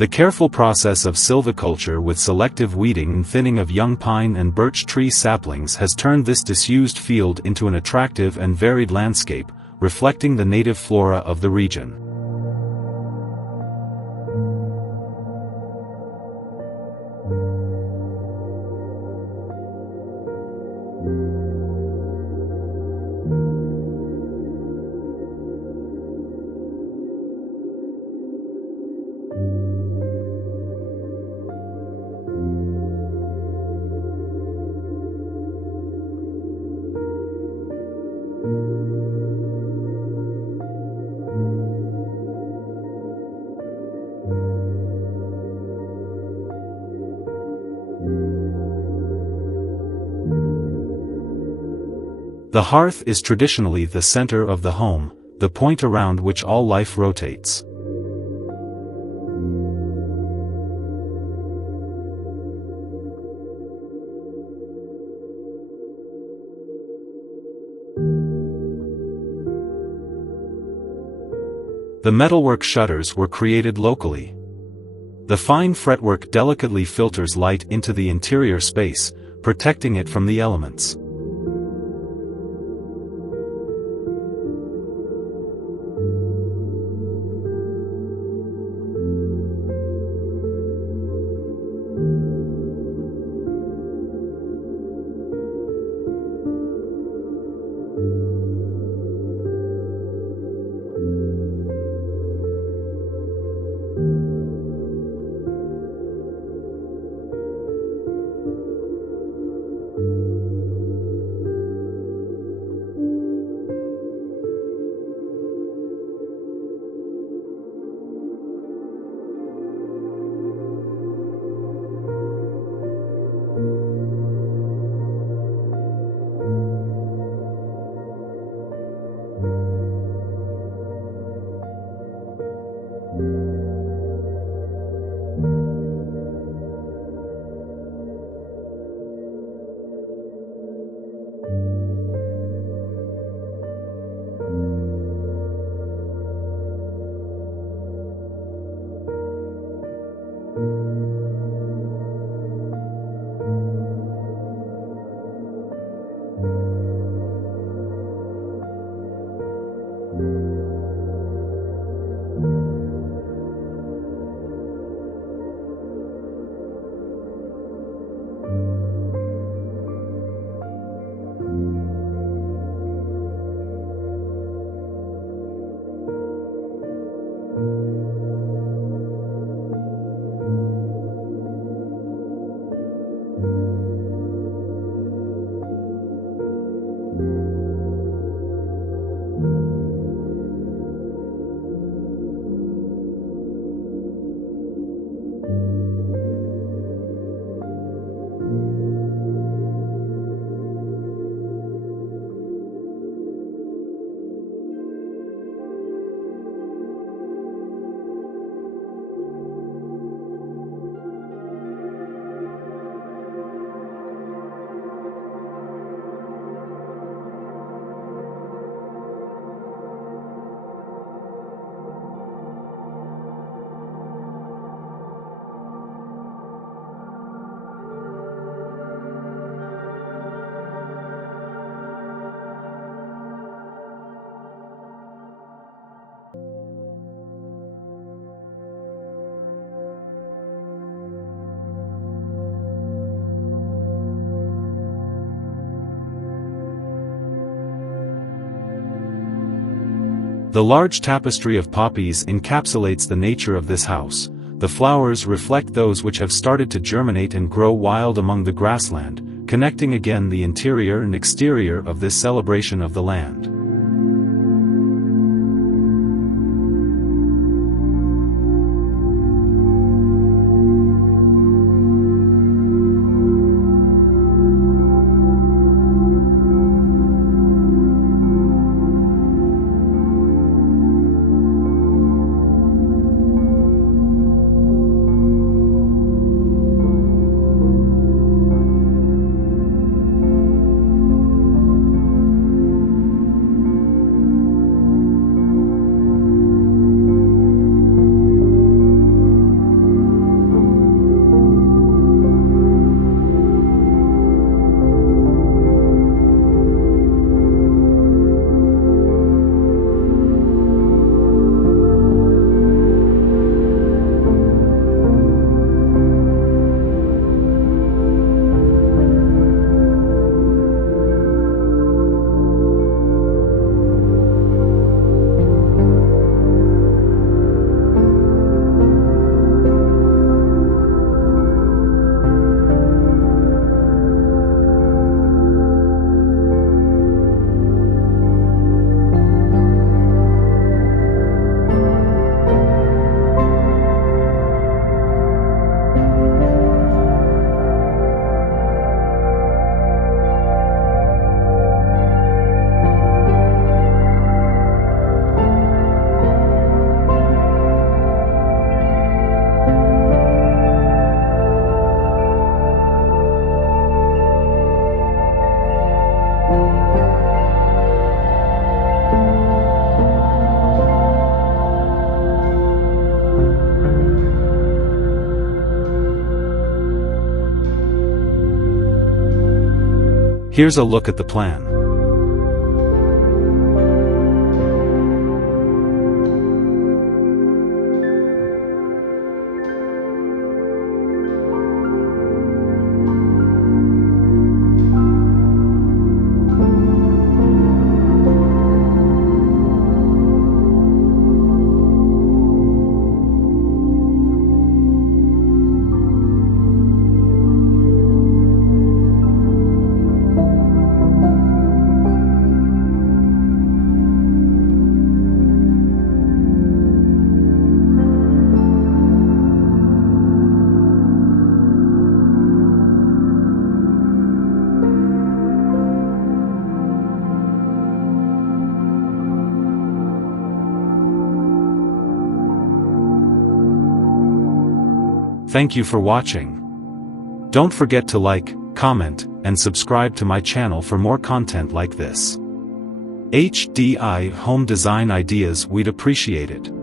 The careful process of silviculture with selective weeding and thinning of young pine and birch tree saplings has turned this disused field into an attractive and varied landscape, reflecting the native flora of the region. The hearth is traditionally the center of the home, the point around which all life rotates. The metalwork shutters were created locally. The fine fretwork delicately filters light into the interior space, protecting it from the elements. The large tapestry of poppies encapsulates the nature of this house. The flowers reflect those which have started to germinate and grow wild among the grassland, connecting again the interior and exterior of this celebration of the land. Here's a look at the plan. Thank you for watching. Don't forget to like, comment, and subscribe to my channel for more content like this. HDI Home Design Ideas, we'd appreciate it.